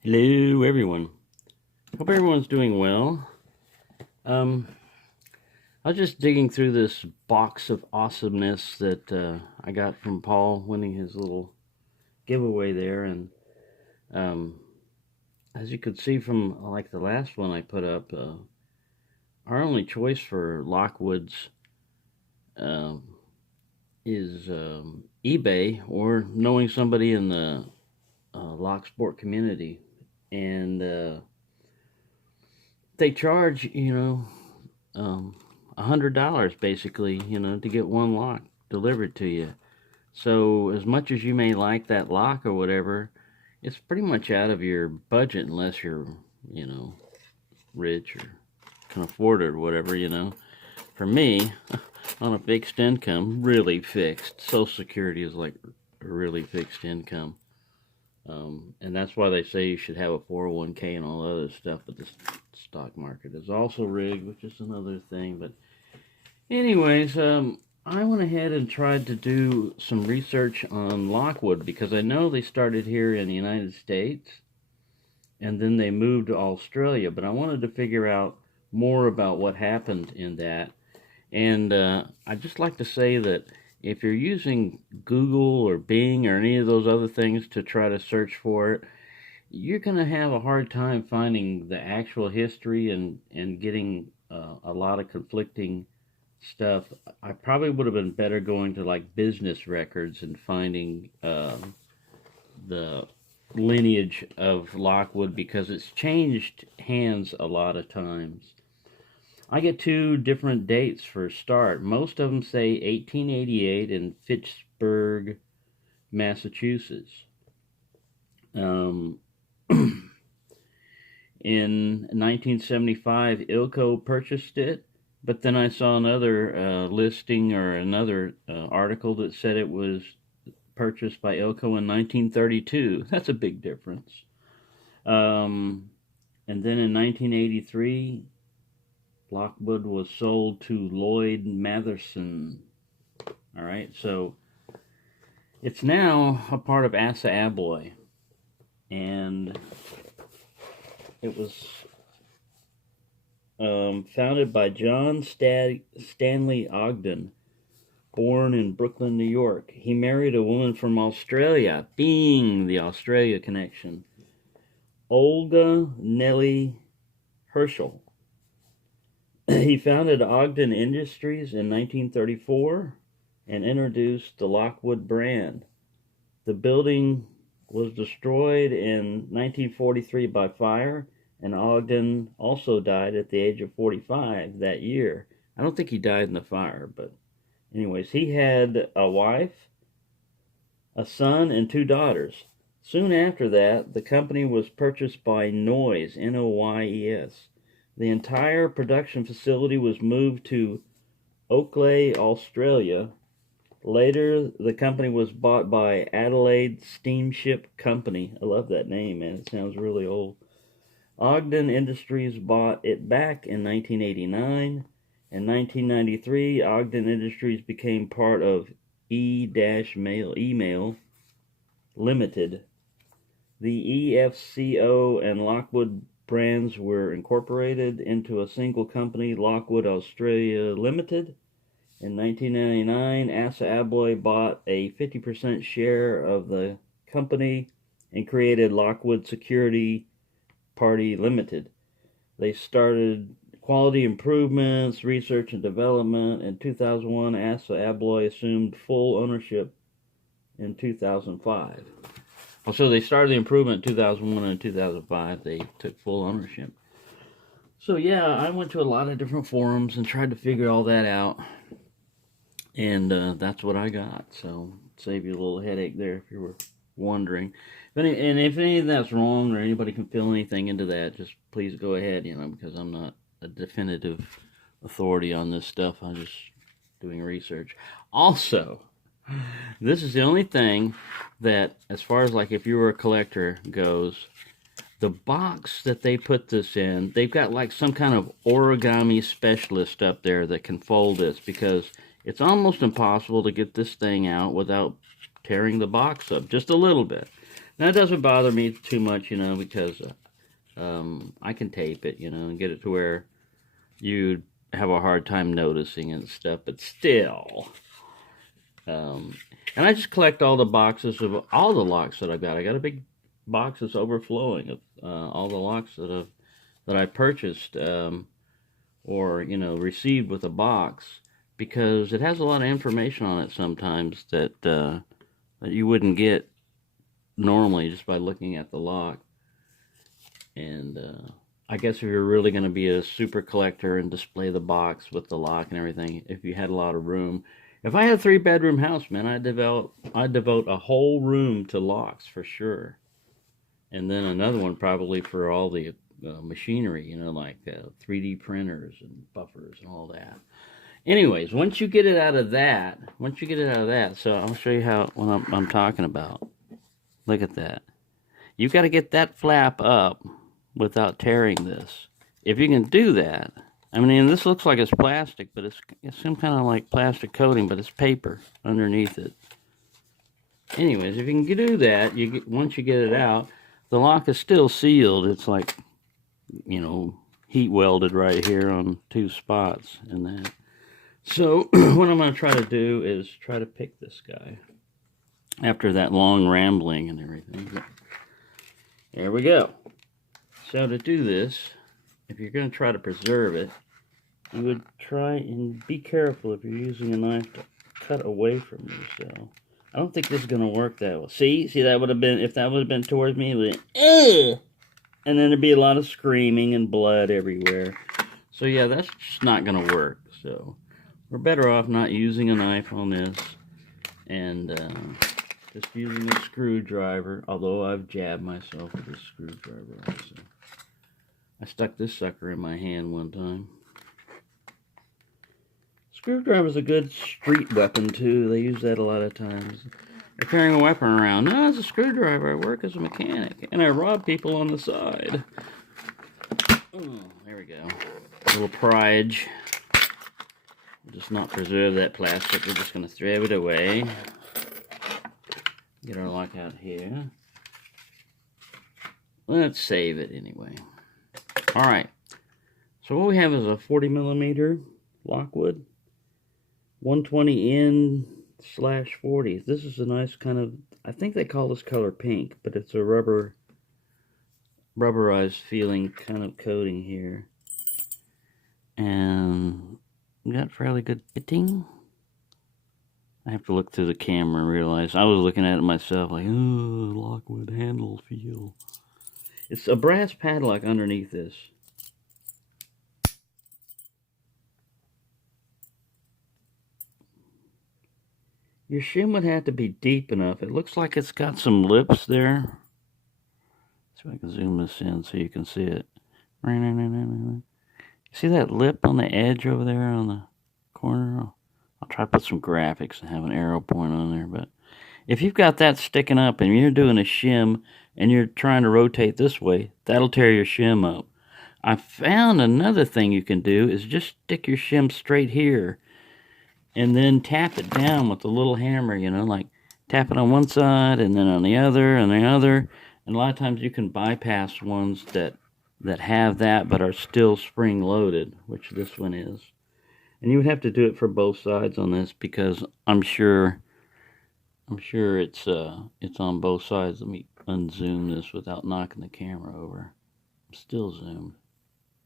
Hello, everyone. Hope everyone's doing well. Um, I was just digging through this box of awesomeness that I got from Paul winning his little giveaway there, and um, as you could see from like the last one I put up, our only choice for Lockwoods um, is eBay or knowing somebody in the lock sport community, and they charge, um, $100 basically, to get one lock delivered to you. So as much as you may like that lock or whatever, it's pretty much out of your budget unless you're, you know, rich or can afford it or whatever. For me, on a fixed income, really fixed. Social Security is like a really fixed income. And that's why they say you should have a 401k and all other stuff, but the stock market is also rigged, which is another thing. But anyways, I went ahead and tried to do some research on Lockwood because I know they started here in the United States and then they moved to Australia, but I wanted to figure out more about what happened in that. And I'd just like to say that if you're using Google or Bing or any of those other things to try to search for it, you're going to have a hard time finding the actual history and getting a lot of conflicting stuff. I probably would have been better going to like business records and finding the lineage of Lockwood because it's changed hands a lot of times. I get two different dates for a start. Most of them say 1888 in Fitchburg, Massachusetts. Um, in 1975, Ilko purchased it, but then I saw another listing or another article that said it was purchased by Ilko in 1932. That's a big difference. And then in 1983, Lockwood was sold to Lloyd Matherson. All right, so it's now a part of Asa Abloy, and it was founded by John Stanley Ogden, born in Brooklyn, New York. He married a woman from Australia, being the Australia connection, Olga Nellie Herschel. He founded Ogden Industries in 1934 and introduced the Lockwood brand. The building was destroyed in 1943 by fire, and Ogden also died at the age of 45 that year. I don't think he died in the fire, but anyways, he had a wife, a son, and two daughters. Soon after that, the company was purchased by Noyes, Noyes. The entire production facility was moved to Oakleigh, Australia. Later, the company was bought by Adelaide Steamship Company. I love that name, man. It sounds really old. Ogden Industries bought it back in 1989. In 1993, Ogden Industries became part of Email Limited. The EFCO and Lockwood brands were incorporated into a single company, Lockwood Australia Limited. In 1999, Asa Abloy bought a 50% share of the company and created Lockwood Security Party Limited. They started quality improvements, research and development. In 2001, Asa Abloy assumed full ownership in 2005. So they started the improvement in 2001 and 2005. They took full ownership. So yeah, I went to a lot of different forums and tried to figure all that out. And that's what I got. So save you a little headache there if you were wondering. And if any of that's wrong or anybody can fill anything into that, just please go ahead, because I'm not a definitive authority on this stuff. I'm just doing research. Also, this is the only thing that, as far as like if you were a collector goes, the box that they put this in, they've got like some kind of origami specialist up there that can fold this because it's almost impossible to get this thing out without tearing the box up just a little bit. Now, it doesn't bother me too much, because I can tape it, and get it to where you'd have a hard time noticing and stuff, but still. And I just collect all the boxes of all the locks that I've got. I got a big box that's overflowing of all the locks that I purchased or received with a box, because it has a lot of information on it sometimes that you wouldn't get normally just by looking at the lock. And I guess if you're really going to be a super collector and display the box with the lock and everything, if you had a lot of room. If I had a 3-bedroom house, man, I'd devote a whole room to locks for sure. And then another one probably for all the machinery, like 3D printers and buffers and all that. Anyways, once you get it out of that, so I'll show you what I'm talking about. Look at that. You got to get that flap up without tearing this. If you can do that, I mean, this looks like it's plastic, but it's some kind of like plastic coating, but it's paper underneath it. Anyways, if you can do that, once you get it out, the lock is still sealed. It's like, heat welded right here on 2 spots and that. So what I'm going to try to do is try to pick this guy after that long rambling and everything. There we go. So to do this, if you're going to try to preserve it, you would try and be careful if you're using a knife to cut away from yourself. I don't think this is going to work that well. See, that would have been, if that would have been towards me, it would have been, ugh! And then there'd be a lot of screaming and blood everywhere. So yeah, that's just not going to work. So we're better off not using a knife on this and just using a screwdriver, although I've jabbed myself with a screwdriver also. I stuck this sucker in my hand one time. Screwdriver's a good street weapon too. They use that a lot of times. They're carrying a weapon around. No, it's a screwdriver. I work as a mechanic, and I rob people on the side. Oh, there we go. A little pridge. We'll just not preserve that plastic. We're just going to throw it away. Get our lock out here. Let's save it anyway. Alright. So what we have is a 40mm Lockwood. 120N/40. This is a nice kind of, I think they call this color pink, but it's a rubberized feeling kind of coating here. And we got fairly good fitting. I have to look through the camera and realize I was looking at it myself like, oh, Lockwood handle feel. It's a brass padlock underneath this. Your shim would have to be deep enough. It looks like it's got some lips there. See if I can zoom this in so you can see it. See that lip on the edge over there on the corner? I'll try to put some graphics and have an arrow point on there. But if you've got that sticking up and you're doing a shim and you're trying to rotate this way, that'll tear your shim up. I found another thing you can do is just stick your shim straight here and then tap it down with a little hammer, like tap it on one side and then on the other and the other. And a lot of times you can bypass ones that have that but are still spring loaded, which this one is. And you would have to do it for both sides on this because I'm sure it's on both sides. Let me unzoom this without knocking the camera over. I'm still zoomed.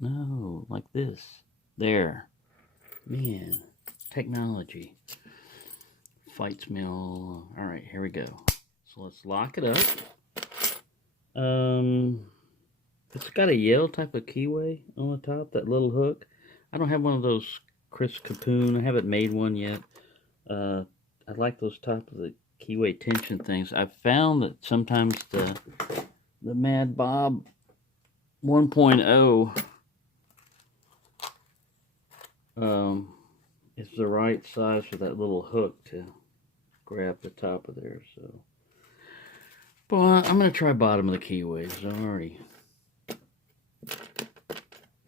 No, like this. There. Man. Technology fights me all. All right, here we go. So let's lock it up. It's got a Yale type of keyway on the top, that little hook. I don't have one of those Chris Capoon. I haven't made one yet. I like those top of the keyway tension things. I've found that sometimes the Mad Bob 1.0 is the right size for that little hook to grab the top of there. So, but I'm gonna try bottom of the keyways. It's already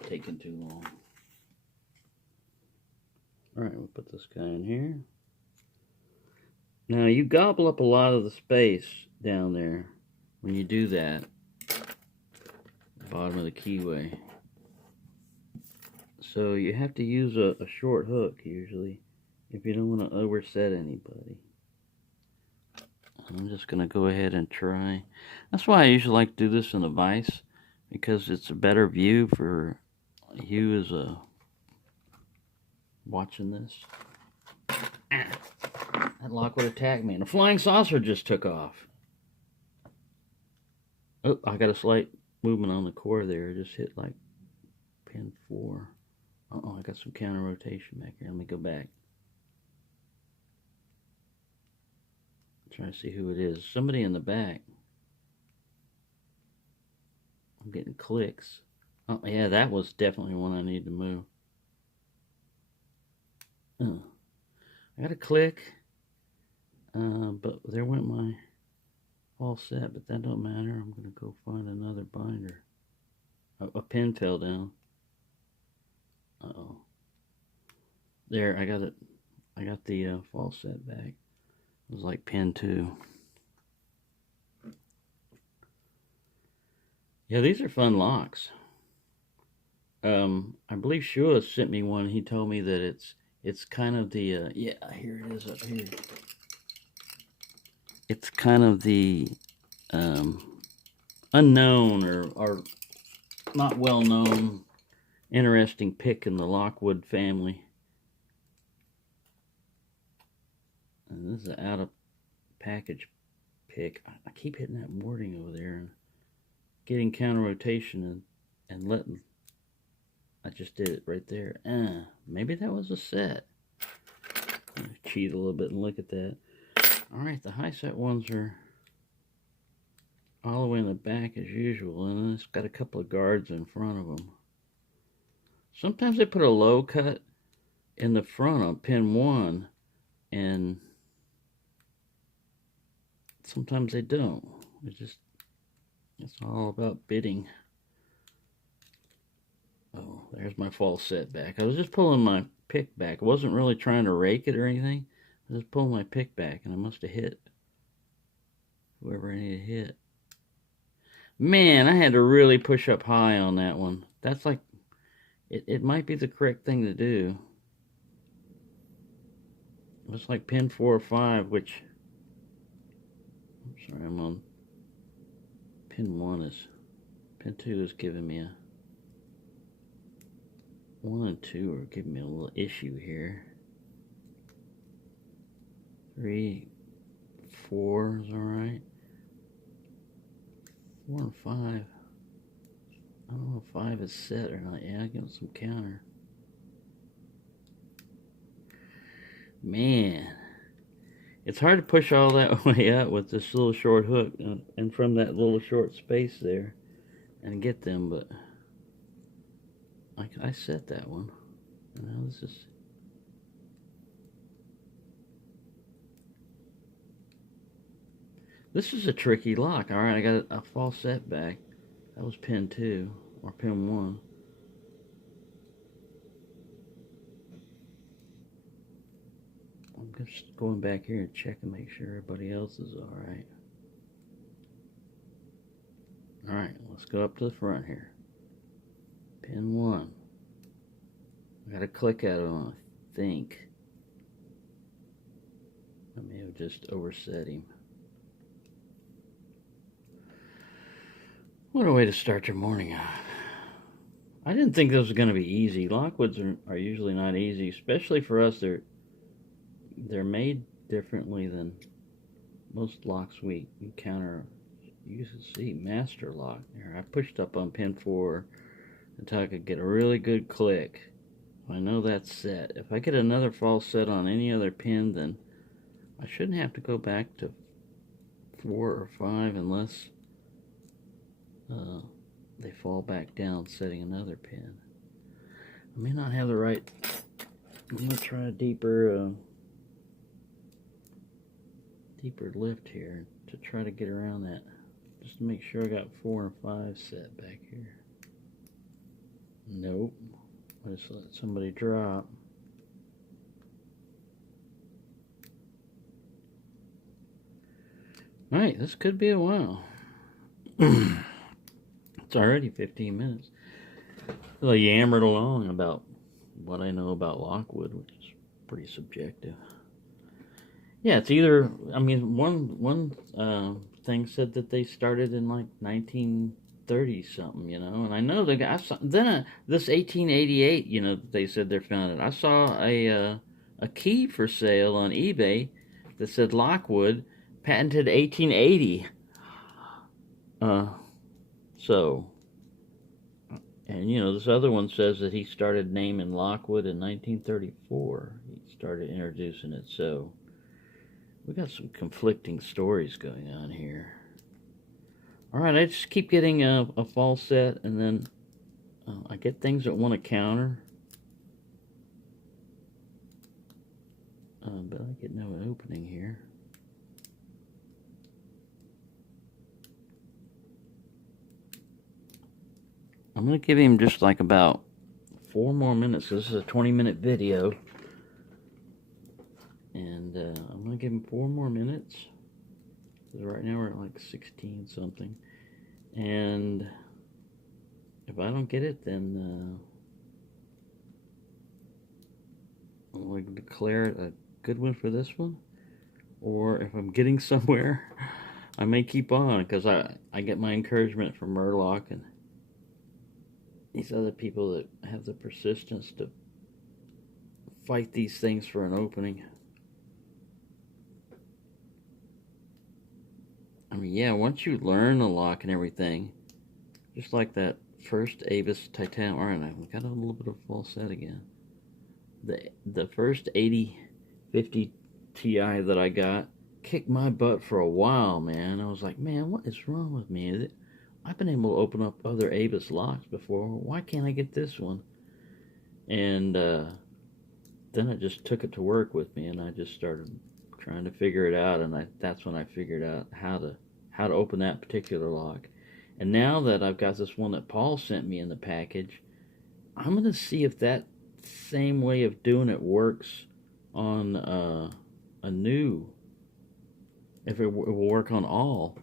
taking too long. All right, we'll put this guy in here. Now you gobble up a lot of the space down there. when you do that, bottom of the keyway. So you have to use a short hook usually if you don't want to overset anybody. I'm just going to go ahead and try. That's why I usually like to do this in a vise, because it's a better view for you as a watching this. That Lockwood attacked me, and a flying saucer just took off. Oh, I got a slight movement on the core there. I just hit like pin 4. Uh-oh, I got some counter rotation back here. Let me go back. Trying to see who it is. Somebody in the back. I'm getting clicks. Oh, yeah, that was definitely one I need to move. Oh, I got a click. But there went my all set, but that don't matter. I'm going to go find another binder. A pin fell down. Uh-oh. There, I got it. I got the fall set back. It was like pin 2. Yeah, these are fun locks. I believe Shua sent me one. He told me that it's kind of the yeah, here it is up here. It's kind of the unknown or not well known, interesting pick in the Lockwood family. And this is an out of package pick. I keep hitting that wording over there and getting counter rotation and letting. I just did it right there. Maybe that was a set. Cheat a little bit and look at that. Alright, the high set ones are all the way in the back as usual, and it's got a couple of guards in front of them. Sometimes they put a low cut in the front on pin 1, and sometimes they don't. It's all about bidding. Oh, there's my false set back. I was just pulling my pick back. I wasn't really trying to rake it or anything. I was just pulling my pick back, and I must have hit whoever I needed to hit. Man, I had to really push up high on that one. That's like, it might be the correct thing to do. It was like pin 4 or 5, which, I'm sorry, I'm on pin 1 is, pin 2 is giving me a, 1 and 2 are giving me a little issue here. 3, 4 is alright. 4 and 5. I don't know if 5 is set or not. Yeah, I give it some counter. Man, it's hard to push all that way up with this little short hook and from that little short space there and get them, but I set that one. And now this is a tricky lock. Alright, I got a false set back. That was pin 2 or pin 1. I'm just going back here and check and make sure everybody else is alright. Alright, let's go up to the front here. Pin 1. I got to click at it on, I think. I may have just overset him. What a way to start your morning off. I didn't think this was going to be easy. Lockwoods are usually not easy, especially for us. They're made differently than most locks we encounter. You can see master lock there. I pushed up on pin 4 until I could get a really good click. I know that's set. If I get another false set on any other pin, then I shouldn't have to go back to 4 or 5 unless they fall back down setting another pin. I may not have the right. I'm going to try a deeper lift here to try to get around that, just to make sure I got 4 and 5 set back here. Nope. I just let somebody drop. Alright, this could be a while. It's already 15 minutes. Well, I yammered along about what I know about Lockwood, which is pretty subjective. Yeah, it's either. I mean, one thing said that they started in like 1930 something, and I know the guy. Then this 1888, they said they're founded. I saw a key for sale on eBay that said Lockwood, patented 1880. Uh, so, and this other one says that he started naming Lockwood in 1934. He started introducing it. So we got some conflicting stories going on here. All right, I just keep getting a false set, and then I get things that want to counter, but I get no opening here. I'm going to give him just like about 4 more minutes. This is a 20-minute video. And I'm going to give him 4 more minutes. Because right now we're at like 16 something. And if I don't get it, then I'm going to declare it a good one for this one. Or if I'm getting somewhere, I may keep on. Because I get my encouragement from Murloc and these other people that have the persistence to fight these things for an opening. I mean, yeah, once you learn the lock and everything, just like that first Avis Titanium. Alright, I got a little bit of false set again. The first 8050 Ti that I got kicked my butt for a while, man. I was like, man, what is wrong with me? I've been able to open up other Avis locks before. Why can't I get this one? And then I just took it to work with me, and I just started trying to figure it out. And that's when I figured out how to open that particular lock. And now that I've got this one that Paul sent me in the package, I'm going to see if that same way of doing it works on a new. If it will work on all.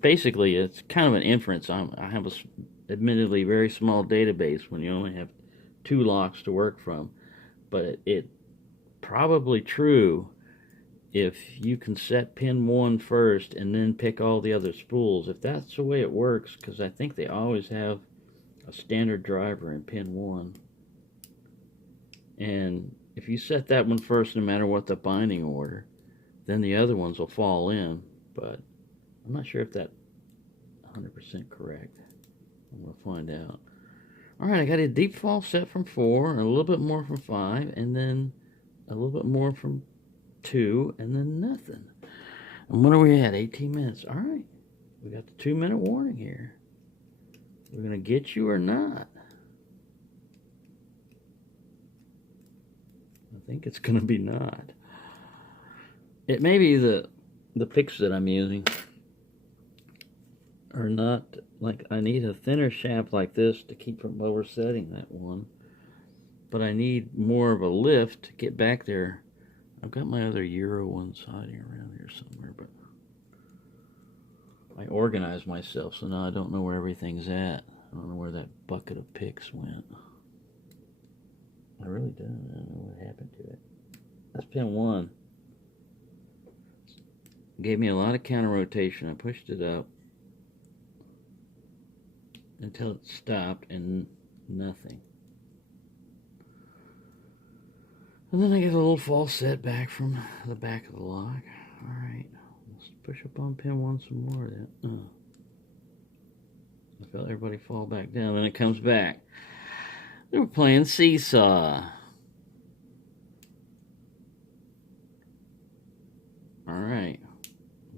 Basically, it's kind of an inference. I have a admittedly very small database when you only have 2 locks to work from, but it probably true if you can set pin 1 first and then pick all the other spools. If that's the way it works, because I think they always have a standard driver in pin 1, and if you set that one first, no matter what the binding order, then the other ones will fall in. But I'm not sure if that's 100% correct. I'm going to find out. Alright, I got a deep false set from 4, and a little bit more from 5, and then a little bit more from 2, and then nothing. And what are we at? 18 minutes. Alright, we got the 2-minute warning here. We're going to get you or not. I think it's going to be not. It may be the picks that I'm using are not, like, I need a thinner shaft like this to keep from oversetting that one, but I need more of a lift to get back there. I've got my other Euro ones hiding around here somewhere, but I organized myself, so now I don't know where everything's at. I don't know where that bucket of picks went. I really don't. I don't know what happened to it. That's pin 1. Gave me a lot of counter rotation. I pushed it up until it stopped and nothing. And then I get a little false set back from the back of the lock. Alright, let's push up on pin 1 some more then. I felt everybody fall back down, then it comes back. They were playing seesaw. Alright,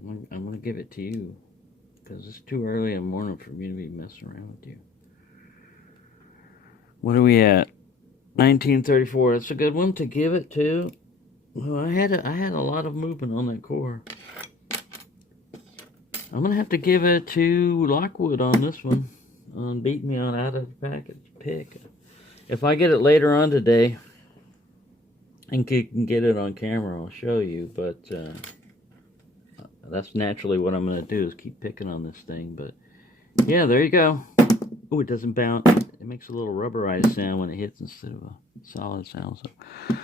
I'm going to give it to you, because it's too early in the morning for me to be messing around with you. What are we at? 1934. That's a good one to give it to. Well, I had a lot of movement on that core. I'm going to have to give it to Lockwood on this one. Beat me on out of the package pick. If I get it later on today and can get it on camera, I'll show you, but that's naturally what I'm going to do, is keep picking on this thing. But Yeah, there you go. Oh, it doesn't bounce. It makes a little rubberized sound when it hits instead of a solid sound. So,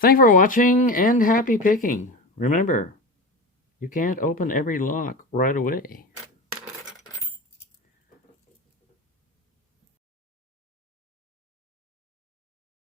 thanks for watching and happy picking. Remember, you can't open every lock right away.